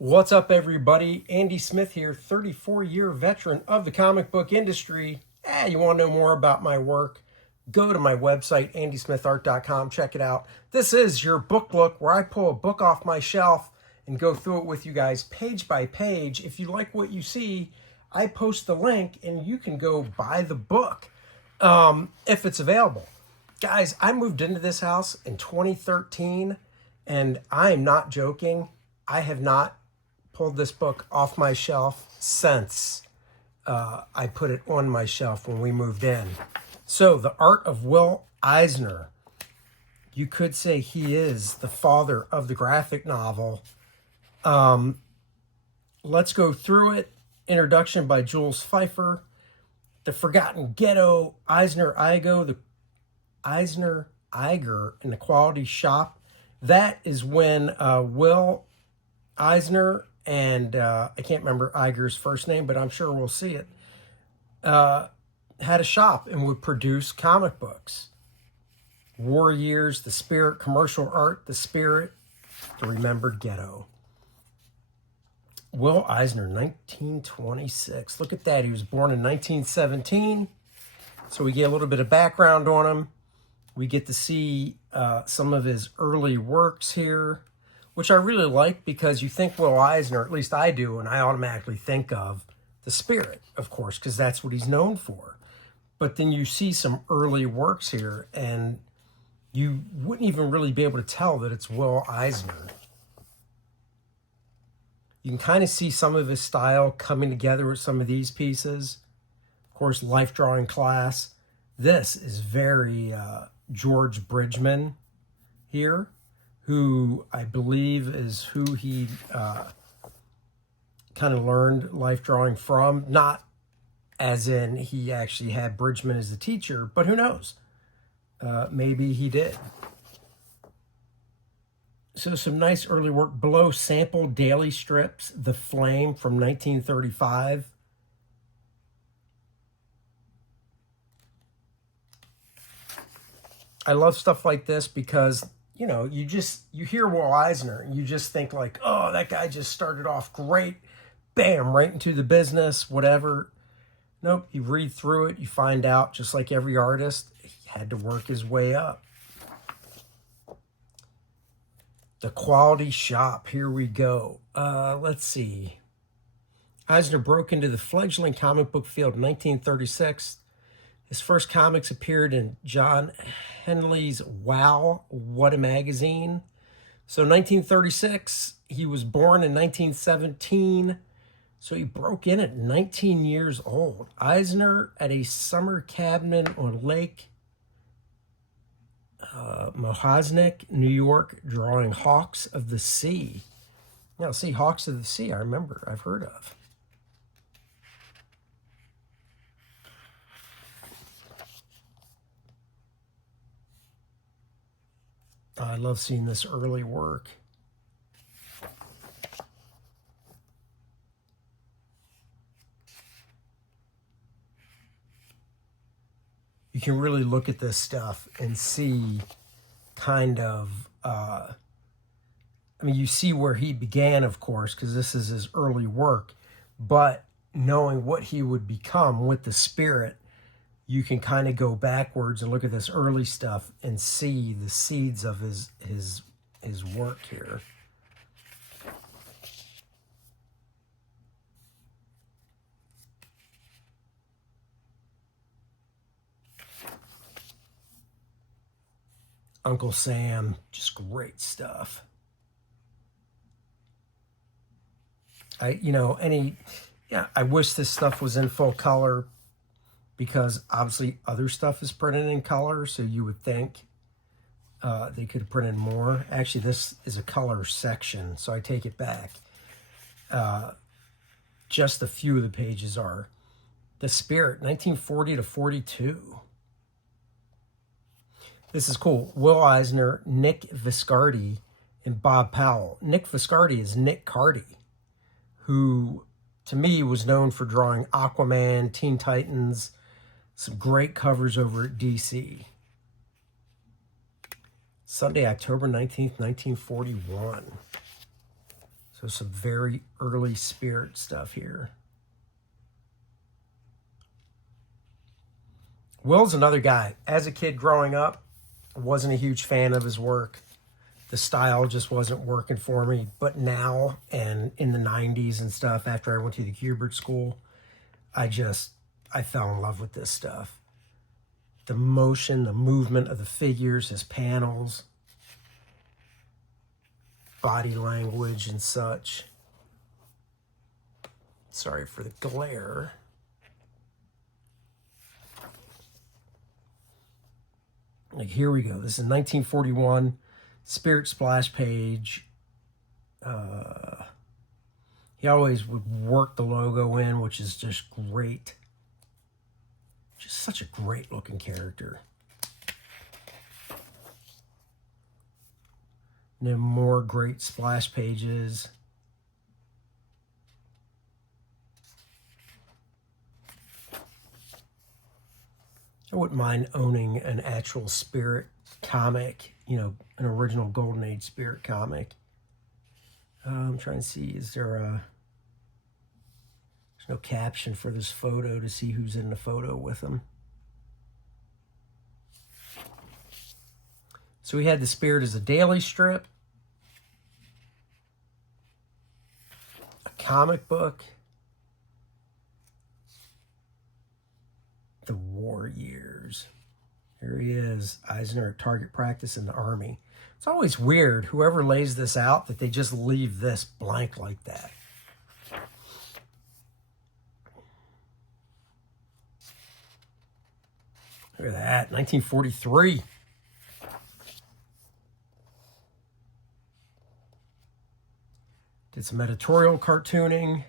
What's up, everybody? Andy Smith here, 34-year veteran of the comic book industry. You want to know more about my work? Go to my website, andysmithart.com. Check it out. This is your book look, where I pull a book off my shelf and go through it with you guys page by page. If you like what you see, I post the link and you can go buy the book if it's available. Guys, I moved into this house in 2013, and I am not joking. I have not pulled this book off my shelf since I put it on my shelf when we moved in. So, The Art of Will Eisner. You could say he is the father of the graphic novel. Let's go through it. Introduction by Jules Pfeiffer. The Forgotten Ghetto, Eisner Igo, Eisner Iger in the Quality Shop. That is when Will Eisner and I can't remember Iger's first name, but I'm sure we'll see it, had a shop and would produce comic books. War Years, The Spirit, Commercial Art, The Spirit, The Remembered Ghetto. Will Eisner, 1926. Look at that. He was born in 1917. So we get a little bit of background on him. We get to see some of his early works here, which I really like, because you think Will Eisner, at least I do, and I automatically think of The Spirit, of course, because that's what he's known for. But then you see some early works here, and you wouldn't even really be able to tell that it's Will Eisner. You can kind of see some of his style coming together with some of these pieces. Of course, Life Drawing Class. This is very George Bridgman here, who I believe is who he kind of learned life drawing from. Not as in he actually had Bridgman as a teacher, but who knows? Maybe he did. So some nice early work below. Sample daily strips, The Flame from 1935. I love stuff like this because, you know, you hear Will Eisner and you just think like, oh, that guy just started off great. Bam, right into the business, whatever. Nope, you read through it, you find out, just like every artist, he had to work his way up. The Quality Shop, here we go. Let's see. Eisner broke into the fledgling comic book field in 1936. His first comics appeared in John Henley's Wow, What a Magazine. So 1936, he was born in 1917. So he broke in at 19 years old. Eisner at a summer cabin on Lake Mohosnick, New York, drawing Hawks of the Sea. Now, see, Hawks of the Sea, I remember, I've heard of. I love seeing this early work. You can really look at this stuff and see kind of, I mean, you see where he began, of course, because this is his early work, but knowing what he would become with The Spirit, you can kind of go backwards and look at this early stuff and see the seeds of his work here. Uncle Sam, just great stuff. I wish this stuff was in full color, because obviously other stuff is printed in color, so you would think they could have printed more. Actually, this is a color section, so I take it back. Just a few of the pages are. The Spirit, 1940 to 42. This is cool. Will Eisner, Nick Viscardi, and Bob Powell. Nick Viscardi is Nick Cardy, who, to me, was known for drawing Aquaman, Teen Titans, some great covers over at DC. Sunday, October 19th, 1941. So some very early spirit stuff here. Will's another guy. As a kid growing up, I wasn't a huge fan of his work. The style just wasn't working for me. But now, and in the 90s and stuff, after I went to the Kubert school, I fell in love with this stuff. The motion, the movement of the figures, his panels, body language and such. Sorry for the glare. Like, here we go. This is 1941, Spirit splash page. He always would work the logo in, which is just great. Just such a great looking character. And then more great splash pages. I wouldn't mind owning an actual Spirit comic, you know, an original Golden Age Spirit comic. I'm trying to see, is there there's no caption for this photo to see who's in the photo with him. So we had the Spirit as a daily strip, a comic book, the war years. Here he is, Eisner at target practice in the Army. It's always weird, whoever lays this out, that they just leave this blank like that. Look at that, 1943. Did some editorial cartooning.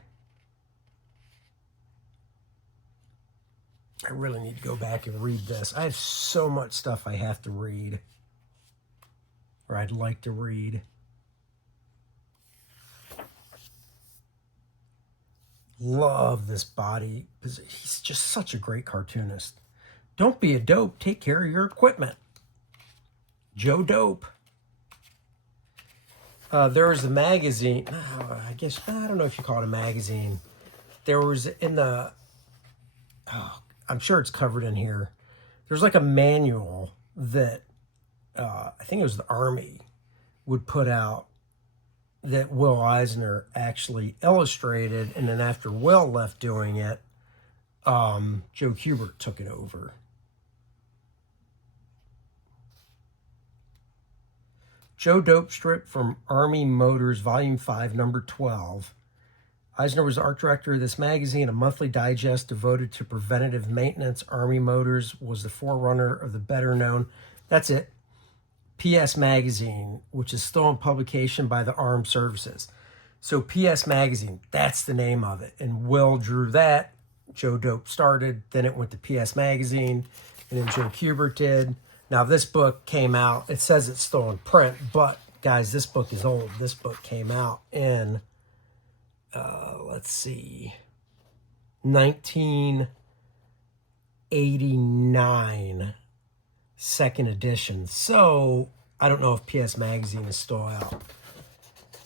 I really need to go back and read this. I have so much stuff I have to read, or I'd like to read. Love this body. He's just such a great cartoonist. Don't be a dope. Take care of your equipment. Joe Dope. There was a magazine. I guess, I don't know if you call it a magazine. There was in the... I'm sure it's covered in here. There's like a manual that I think it was the Army would put out that Will Eisner actually illustrated, and then after Will left doing it, Joe Kubert took it over. Joe Dope strip from Army Motors, Volume 5, Number 12. Eisner was the art director of this magazine, a monthly digest devoted to preventative maintenance. Army Motors was the forerunner of the better known, that's it, PS Magazine, which is still in publication by the Armed Services. So PS Magazine, that's the name of it. And Will drew that. Joe Dope started. Then it went to PS Magazine. And then Joe Kubert did. Now this book came out. It says it's still in print. But, guys, this book is old. This book came out in... let's see, 1989, second edition. So I don't know if PS Magazine is still out.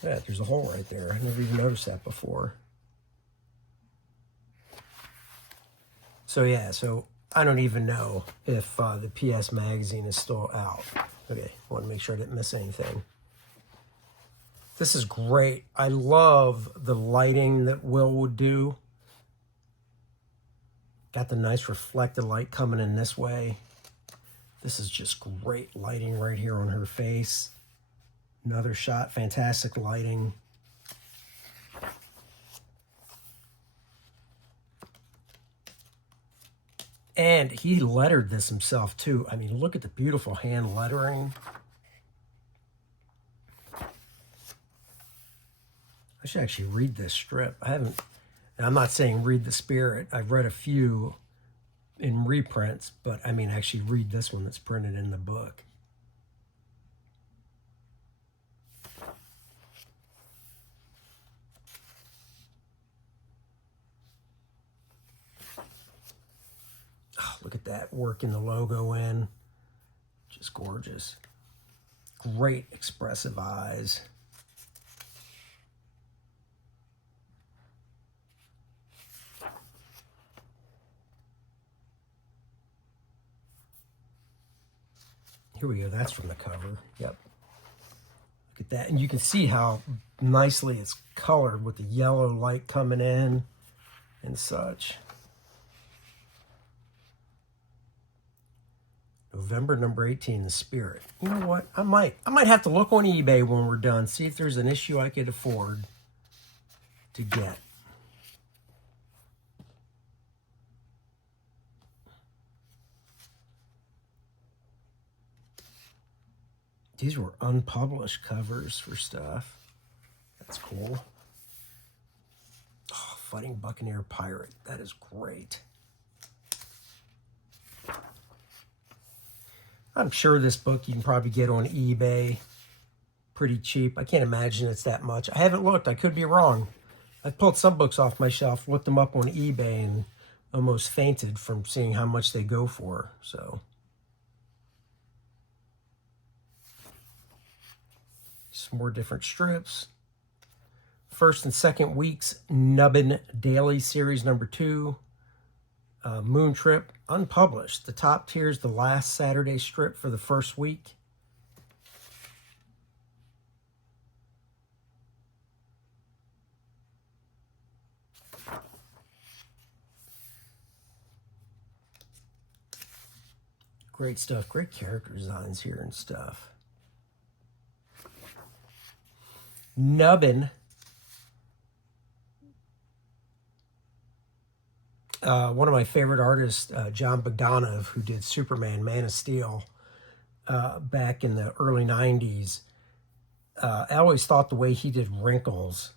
Yeah, there's a hole right there. I never even noticed that before. So yeah, so I don't even know if the PS Magazine is still out. Okay, I want to make sure I didn't miss anything. This is great. I love the lighting that Will would do. Got the nice reflected light coming in this way. This is just great lighting right here on her face. Another shot, fantastic lighting. And he lettered this himself too. I mean, look at the beautiful hand lettering. I should actually read this strip. I haven't, and I'm not saying read the Spirit. I've read a few in reprints, but I mean actually read this one that's printed in the book. Oh, look at that, working the logo in. Just gorgeous. Great expressive eyes. Here we go. That's from the cover. Yep. Look at that. And you can see how nicely it's colored with the yellow light coming in and such. November number 18, The Spirit. You know what? I might have to look on eBay when we're done, see if there's an issue I could afford to get. These were unpublished covers for stuff. That's cool. Oh, Fighting Buccaneer Pirate. That is great. I'm sure this book you can probably get on eBay pretty cheap. I can't imagine it's that much. I haven't looked. I could be wrong. I've pulled some books off my shelf, looked them up on eBay, and almost fainted from seeing how much they go for. So, some more different strips. First and second weeks, Nubbin Daily Series number 2. Moon Trip, unpublished. The top tier is the last Saturday strip for the first week. Great stuff. Great character designs here and stuff. Nubbin. One of my favorite artists, John Bogdanov, who did Superman, Man of Steel, back in the early 90s. I always thought the way he did wrinkles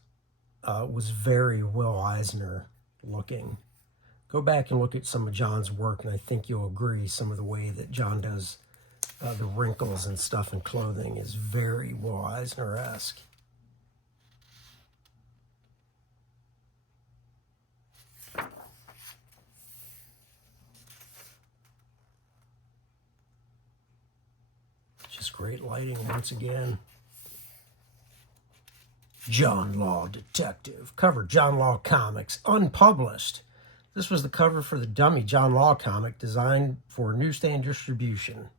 was very Will Eisner looking. Go back and look at some of John's work, and I think you'll agree some of the way that John does the wrinkles and stuff in clothing is very Will Eisner-esque. Just great lighting once again. John Law Detective. Cover John Law Comics. Unpublished. This was the cover for the dummy John Law comic designed for newsstand distribution.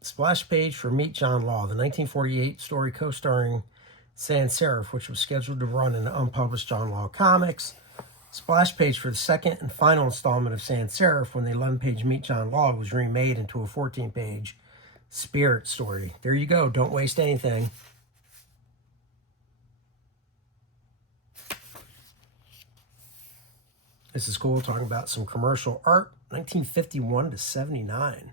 Splash page for Meet John Law, the 1948 story co-starring Sans Serif, which was scheduled to run in the unpublished John Law comics. Splash page for the second and final installment of Sans Serif, when the 11-page Meet John Law was remade into a 14-page Spirit story. There you go. Don't waste anything. This is cool, talking about some commercial art, 1951 to 79.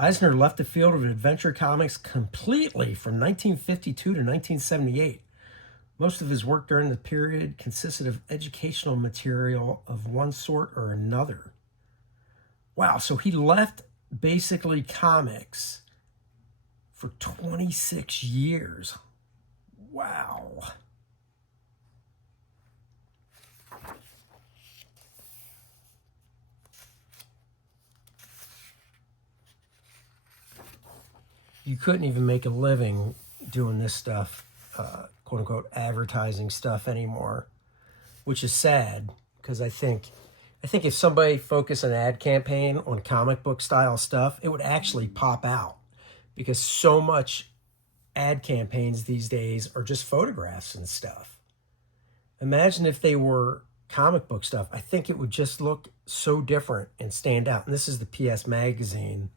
Eisner left the field of adventure comics completely from 1952 to 1978. Most of his work during the period consisted of educational material of one sort or another. Wow, so he left basically comics for 26 years. Wow. You couldn't even make a living doing this stuff, quote unquote, advertising stuff anymore, which is sad, because I think if somebody focused an ad campaign on comic book style stuff, it would actually pop out, because so much ad campaigns these days are just photographs and stuff. Imagine if they were comic book stuff. I think it would just look so different and stand out. And this is the PS magazine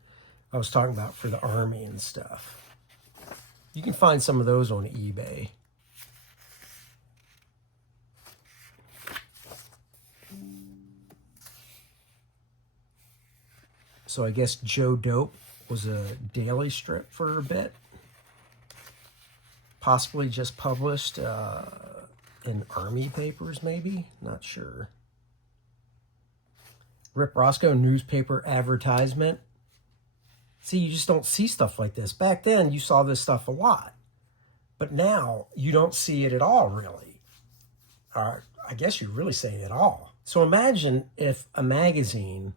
I was talking about for the Army and stuff. You can find some of those on eBay. So I guess Joe Dope was a daily strip for a bit. Possibly just published in Army papers, maybe? Not sure. Rip Roscoe newspaper advertisement. See, you just don't see stuff like this. Back then, you saw this stuff a lot. But now, you don't see it at all, really. Or I guess you really say it at all. So imagine if a magazine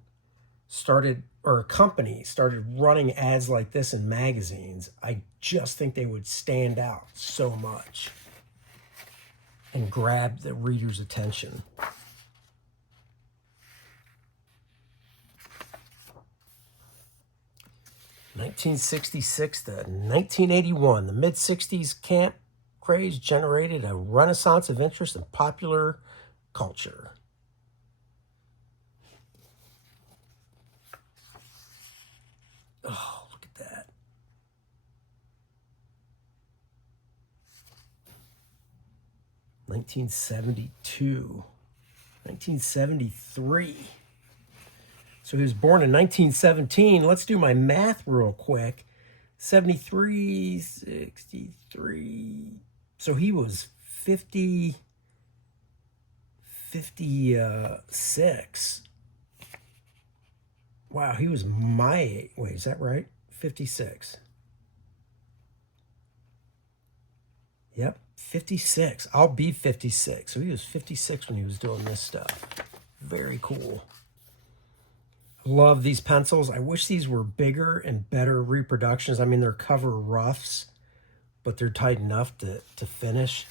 started, or a company started running ads like this in magazines. I just think they would stand out so much. and grab the reader's attention. (1966 to 1981), the mid-60s camp craze generated a renaissance of interest in popular culture. Oh, look at that. (1972), 1973. So he was born in 1917. Let's do my math real quick. 73, 63. So he was 56. Wow, he was my age. Wait, is that right? 56. Yep, 56. I'll be 56. So he was 56 when he was doing this stuff. Very cool. Love these pencils. I wish these were bigger and better reproductions. I mean, they're cover roughs, but they're tight enough to finish.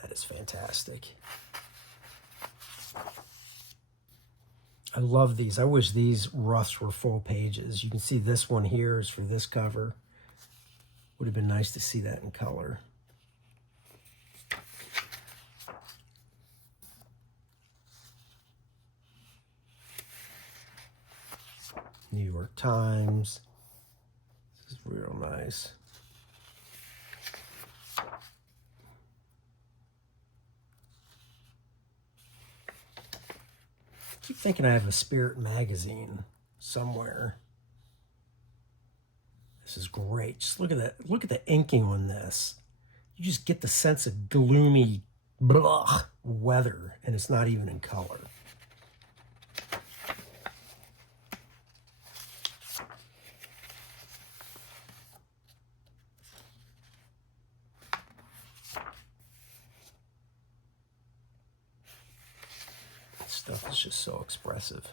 That is fantastic. I love these. I wish these roughs were full pages. You can see this one here is for this cover. Would have been nice to see that in color. New York Times. This is real nice. I keep thinking I have a Spirit magazine somewhere. This is great. Just look at that. Look at the inking on this. You just get the sense of gloomy weather, and it's not even in color. Stuff is just so expressive.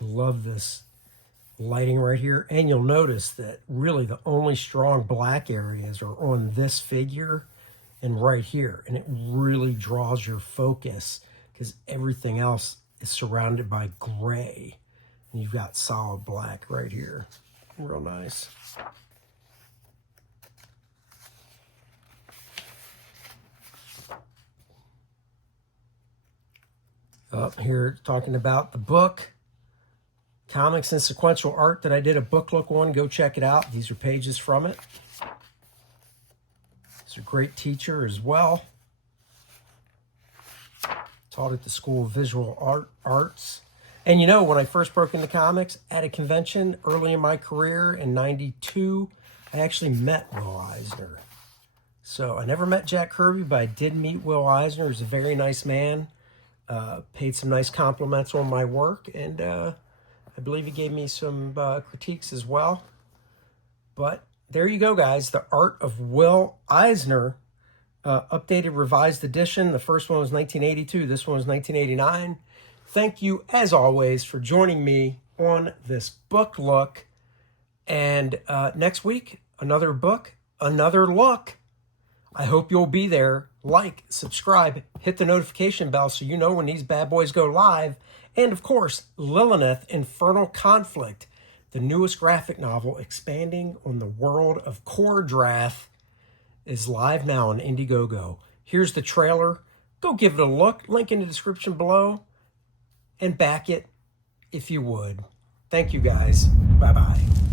Love this lighting right here. And you'll notice that really the only strong black areas are on this figure and right here. And it really draws your focus because everything else is surrounded by gray. And you've got solid black right here. Real nice. Up here talking about the book, Comics and Sequential Art, that I did a book look on. Go check it out. These are pages from it. He's a great teacher as well. Taught at the School of Visual Arts. And you know, when I first broke into comics at a convention early in my career in '92, I actually met Will Eisner. So I never met Jack Kirby, but I did meet Will Eisner. He's a very nice man. Paid some nice compliments on my work, and I believe he gave me some critiques as well. But there you go, guys. The Art of Will Eisner, updated, revised edition. The first one was 1982. This one was 1989. Thank you, as always, for joining me on this book look. And next week, another book, another look. I hope you'll be there. Like, subscribe, hit the notification bell so you know when these bad boys go live. And, of course, Lilith, Infernal Conflict, the newest graphic novel expanding on the world of Kordrath, is live now on Indiegogo. Here's the trailer. Go give it a look. Link in the description below. And back it if you would. Thank you, guys. Bye-bye.